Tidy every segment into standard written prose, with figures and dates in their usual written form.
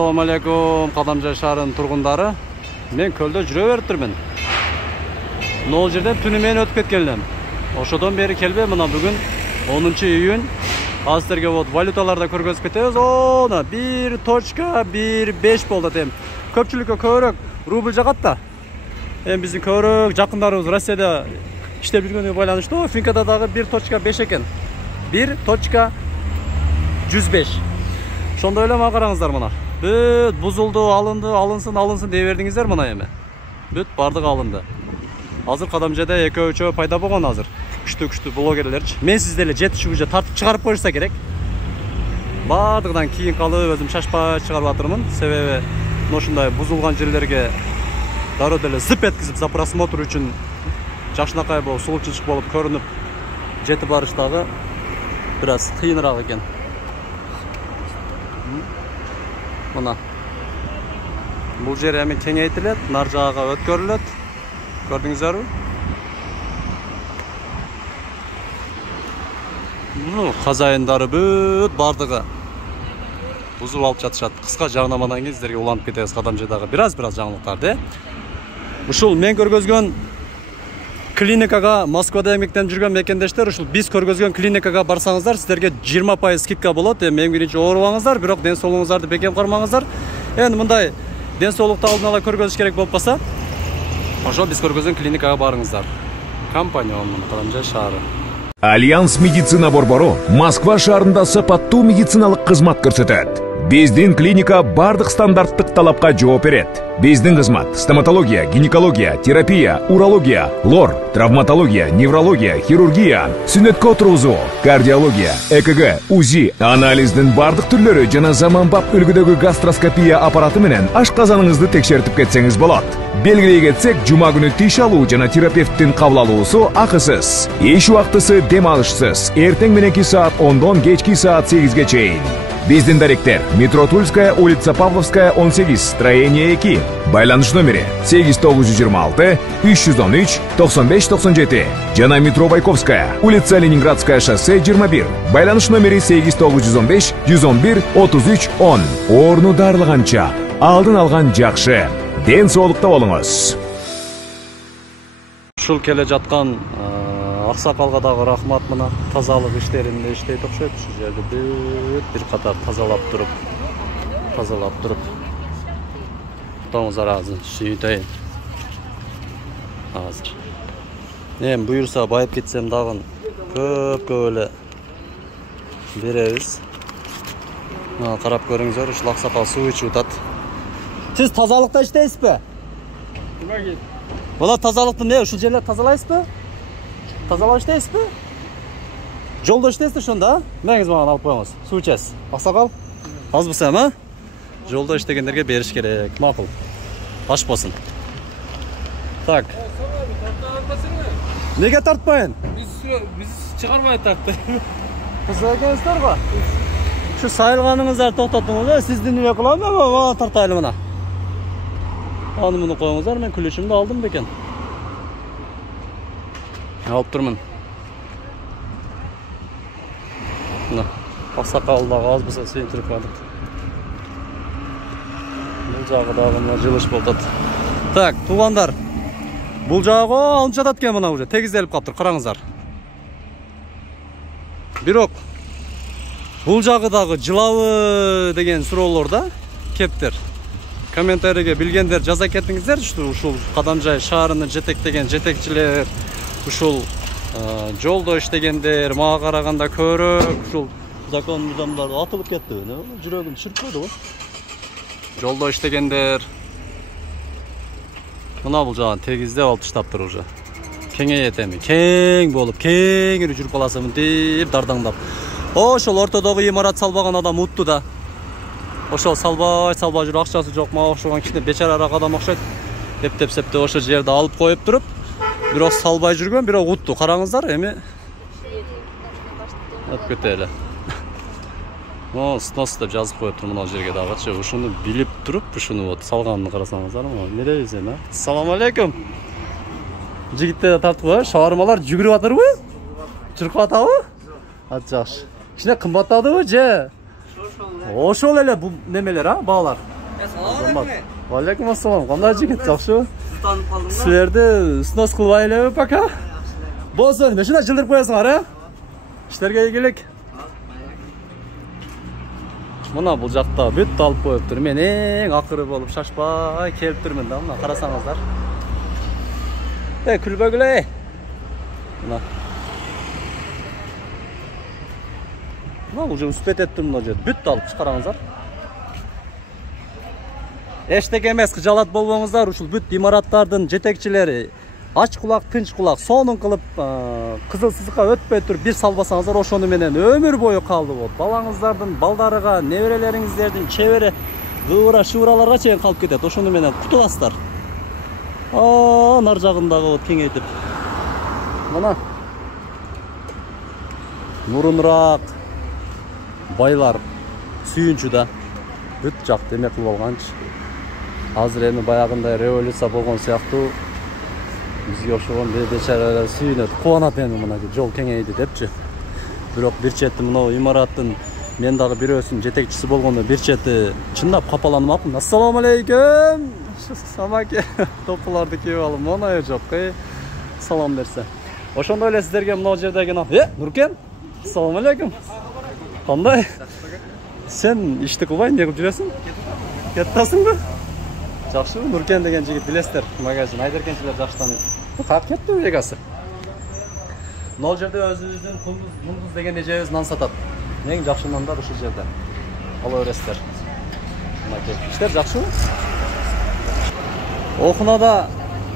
Assalamu alaikum, Qadamjay шаарынын тургундары. Мен көлдө жүрө бериптирмин. Нол жерден түнү менен өтүп кеткенмин. Ошодон бери келбей, мына бүгүн 10-июнь. Азырге вот валюталарда көргөзүп кетебиз. Оны 1.15 болду дем. Көпчүлүккө көбүрөөк рубль жагат да. Эми биздин көбүрөөк жакындарыбыз Россияда иштеп жүргөнүгө байланыштуу. Финкада дагы 1.5 экен. 1.105. Ошондой эле мага караңыздар мына. Бүт бузулду, алынсын дей бердиңиздер мына эми. Бүт бардыгы алынды. Азыр Qadamjayda экөө-үчөө пайда болгон азыр. Күчтүү блогерлерчи. Мен сиздерге жетишип уже тартып чыгарып коюшса керек. Бардыгынан кийин калып өзүм шашпай чыгарып атырмын. Себеби ушундай бузулган жерлерге дароо деле зып эткизип за просмотр үчүн жакшынакай болуп, сулучучук болуп көрүнүп жетип барыш дагы бир аз кыйыныраак экен. Мына бул жер эми кеңейтилет, нар жагага өткөрүлөт. Көрдүңүздөрбү? Казайындары бүт бардыгы бузуп алып жатышат. Кыска жарнамадан кийин сиздерге улантып кетебиз Qadamjayдагы бир аз жаңылыктарды. Ушул мен көргөзгөн клиникага Москвада эмгектенип жүргөн мекендештер, ушул биз көргөзгөн клиникага барсаңыздар, сиздерге 20% скидка болот. Эми эмгиринчи оорубаңыздар, бирок ден соолугуңуздарды бекем кармаңыздар. Энди мындай ден соолукту алдын ала көргөзүш керек болуп калса, ошо биз көргөзгөн клиникага барыңыздар. Компания Qadamjay шаары. Альянс медицина борбору Москва шаарында сапаттуу медициналык кызмат көрсөтөт. Биздин клиника бардык стандарттык талапка жооп берет. Биздин кызмат стоматология, гинекология, терапия, урология, лор, травматология, неврология, хирургия, сүнөткө отургузуу, кардиология, ЭКГ, УЗИ, анализдин бардык түрлөрү жана заманбап үлгүдөгү гастроскопия аппараты менен ашказаныңызды текшертип кетсеңиз болот. Белгилей кетсек, жума күнү тиш алуу жана терапевттин кабыл алуусу акысыз. Эч убактысы дем алышсыз. Эртең мененки саат 10дон кечки саат 8ге чейин. Биздин даректер: метро Тульская, улица Павловская, 18, строение 2. Байланыш номери 8926 313 9597. Жана метро Байковская, улица Ленинградская, шоссе 21. Байланыш номери 8915 111 33 10. Орну дарылганча алдын алган жакшы. Ден соолукта болуңуз. Ушул келе жаткан аксакалга дагы рахмат, мына тазалык иштеринде иштейт окшойт. Ушул жерди бүт бир катар тазалап туруп. Тоңуздар азыр сүйүтөйүн. Азыр. Эми буюрса байып кетсем дагы көп эле беребиз. Мына карап көрүңүздөр, ушул аксакал суу ичип атат. Siz тазалыкта иштейсизби? Неге? Була тазалыкты не? Ушул жерлерди тазалайсызбы? Тазалап иштейсизби? Жолдо иштейсизби ошондо? Меңиз мага алып коюңуз. Суу ичесиз. Аксакал? Аз болсо эми? Жолдо иштегендерге бериш керек. Макул. Аш болсун. Так. Неге тартпайын? Биз чыгарбай тартты. Кызга экенсиздер го? Şu sayılganыңыздар токтотуңуз, сиздин эмне кылам, мага тартайлы мына. Аны муну коюңуздар, мен күлүшүмдү алдым бекен. Алып турмун. Мына, аксакалдагы аз болсо сүйүндүрүп калдык. Бул жагы дагы мына жылыш болуп атат. Так, туугандар. Бул жагы алынып жатат экен мына уже, тегизделип калыптыр, караңыздар. Бирок бул жагы дагы жылабы деген суроолор да кептер. Комментарийге билгендер жаза кетиңиздер. Ушул Qadamjay шаарыны жетектеген жетекчилер, ушул жолдо иштегендер мага караганда көбүрөөк ушул закон мыйзамдар атылып кетти. Жүрөгүм ширкпеді го. Жолдо иштегендер мына бул жагын тегиздеп алып таштаптыр уже. Кеңейет эми, кең болуп, кеңири жүрүп каласың деп дардаңдап. Ошол ортодогу имарат салбаган адам утту да. Ошол салбай жүрүп, акчасы жок, мага окшогон кичине бечарарак адам окшойт. Эптеп-септеп ошол жерди алып коюп туруп, бирок салбай жүргөн, бирок утту. Караңыздар, эми өтүп кетели. Снос деп жазып коюптур мына жерге дагычы. Ушуну билип туруп, ушуну вот салганын карасаңыздар, эмнедейбиз эми? Ассаламу алейкум. Жигиттер тартып коюп, шавармалар жүгүрүп атырбы? Чуркап атабы? Жакшы. Кичине кымбаттадыбы же? Ошол эле бул немелер, баалар. Азамат. Алейкум ассалам. Кандай жигит, жакшыбы? Siz tanıp kaldınız mı? Силерди снос кылбай элеби пока? Болсун, мешина жылдырып коесуңар, э? Иштерге ийгилик. Мына бул жакта бүт алып коюптур. Мен эң акыры болуп шашпай келиптирмин да, мына карасаңыздар. Күлбөгүлө. Мына. Мына уже успет эттим мына жер. Бүт алып чыгараңыздар. Эштек эмес, кыжалат болбоңуздар. Ушул бүт имараттардын жетекчилери ач кулак, тынч кулак, сонун кылып кызыл сызыкка өтпөй туруп бир салбасаңыздар, ошону менен өмүр бою калды болот. Балаңыздардын, балдарыга, неберелериңиздердин чебери гыбыра, шыбыраларга чейин калып кетет. Ошону менен кутуласыздар. Нар жагындагы вот кеңейтип. Мына мурунураак байлар сүйүнчү да бүт жакты эме кылып алганчы. Азыр эми баягындай революция болгон сыяктуу бизге ошогон бечаралар сүйүнөт, кубанат эми мына жол кеңейди депчи. Бирок бир чети мына имараттын мен дагы бирөөсүнүн жетекчиси болгондо бир чети чындап капаланмакмын. Ассаламу алейкум. Самаке топуларды кийип алып, монайы жок, салам берсе. Ошондой эле сиздерге мына жердеги Нуркен. Ассаламу алейкум. Кандай? Сен ишти кылбай эмне кылып жүрөсүң? Кеттасыңбы? Жакшыбы? Нуркен деген жигит билесиздер, магазин Айдеркенчилер жакшы тааныйт. Кап кеттиби эгасы? Мына жерде өзүбүздүн Мундуз деген эжебиз нан сатат. Эң жакшы нандар ушул жерде. Ала бересиздер. Мынакей. Иштер жакшыбы?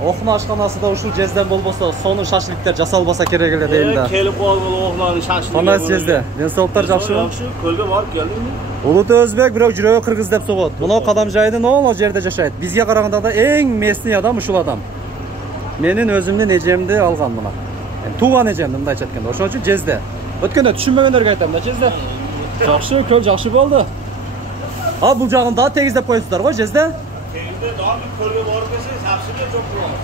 Окуна ашканасы да ушул жезден болбосо, сонун шашликтер жасалбаса керек эле дейм да. Келип калгыл окунанын шашлыгы. Кандай жезде? Денсаулыктар жакшыбы? Жакшы, көлгө барып келдиңби? Улут өзбек, бирок жүрөгү кыргыз деп согот. Мына Кадамжайдын ол жерде жашайт. Бизге караганда да эң местный адам ушул адам. Менин өзүмдүн эжемди алган мына. Тууган эжем, мындайча айтканда. Ошон үчүн жезде. Өткөндө түшүнбөгөндөргө айтам да, жезде. Жакшы, көл жакшы болду. Бул жагын да тегиздеп коюпсуздар го, жезде? Тегизде дагы көлгө барып келсе, сапсыга жок болот.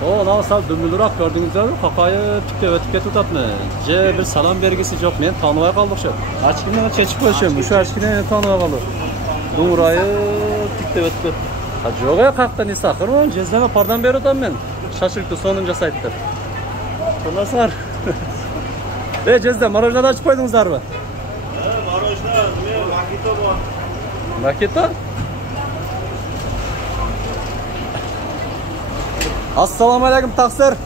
Мына сал дүмүлүрак көрдүңүздөрбү? Какайып тиктеп өтүп кетип атмы? Же бир салам бергиси жок, мен тааныбай калдым окшойт. Ачкине чечип коюшум, ушу ачкине тааныбай калды. Дуурайып тиктеп өтүп кетти. Жок, какта не сахар, жездеме пардан берип атам мен. Шашлыкты сонун жасайт деп. Кыласыңар. Жезде, мороженое ачып койдуңуздарбы? Мороженое, макито бар. Макито? Ассаламу алейкум, таксир.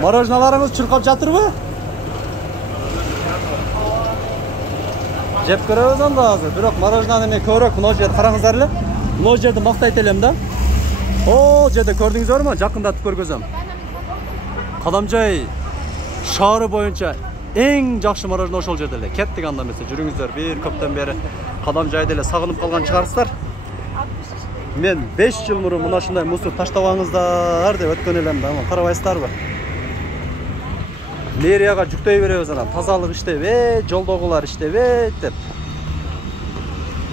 Мороженаларыңыз чуркап жатырбы? Жеп көрөбүз анда азыр. Бирок мороженаны мен көрөк, мына жерде караңыздар эле. Мына жерде мактайт элем да. Жерде көрдүңүздөрбү? Жакындатып көргөзөм. Кадамжай шаары боюнча эң жакшы мороженое ошол жерде эле. Кеттик анда эмесе, жүрүңүздөр. Бир көптөн бери Кадамжайды эле сагынып калган чыгарсыздар. Мен 5 жыл мурун мына ушундай мусор таштабаңыздар деп өткөн элем да, карабайсыздарбы? Мэрияга жүктөй беребиз анан, тазалык иштебейт, жолдогулар иштебейт деп.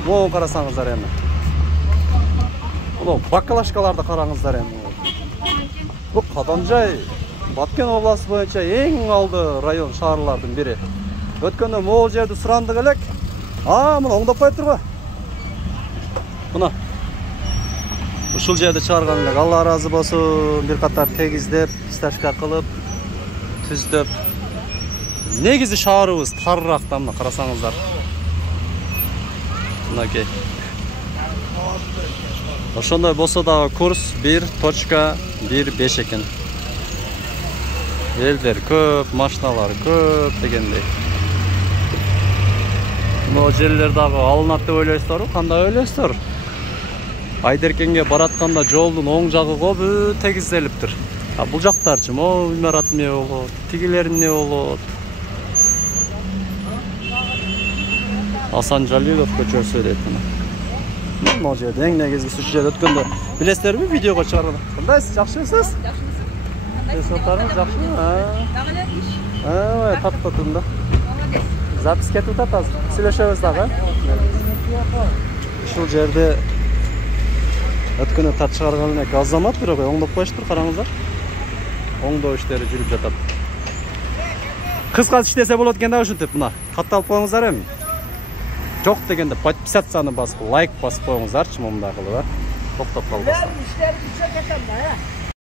Могу карасаңыздар эми. Мына бакалашкаларды караңыздар эми. Бул Кадамжай Баткен областы боюнча эң алды район шаарлардын бири. Өткөндө могул жерди сурандык элек. Мына оңдоп коюптурбу? Мына ушул жерде чыгарган элек. Алла ыраазы болсун, бир катар тегиздеп, стачка кылып, түздөп. Негизи шаарыбыз тарыраак да, мына карасаңыздар. Мынакей. Ошондой болсо дагы курс 1.15 экен. Элдер көп, машиналар көп дегендей. Мына жерлер дагы алынат деп ойлойсуздарбы? Кандай ойлойсуздар? Айдеркенге баратканда жолдун оң жагы бүт тегизделиптир. Бул жактарчы, могу имарат эмне болот, тигилер эмне болот? Асан Жалилов көчөсү дейт мына. Мына жерде эң негизгиси ушу жерде өткөндө билесиздерби, видеого чыгарган. Кандайсыз, жакшымысыз? Денсаулыктарыңыз жакшымы? Тапта турдум да. Запись кетип атат азыр. Сүйлөшөбүз дагы. Ушул жерде өткөндө тат чыгарган элек Азамат бирок оңдоп коюштур, караңыздар. Оңдоо иштери жүрүп жатат. Кыскасы иштесе болот экен да ушинтип мына. Катталып коюңуздар эми. Жоқ дегенде подписаться басып, лайк басып қойыңыздаршы, мұнда қылып. Тоқтап қалбастан. İşlerimize kaçanma ya.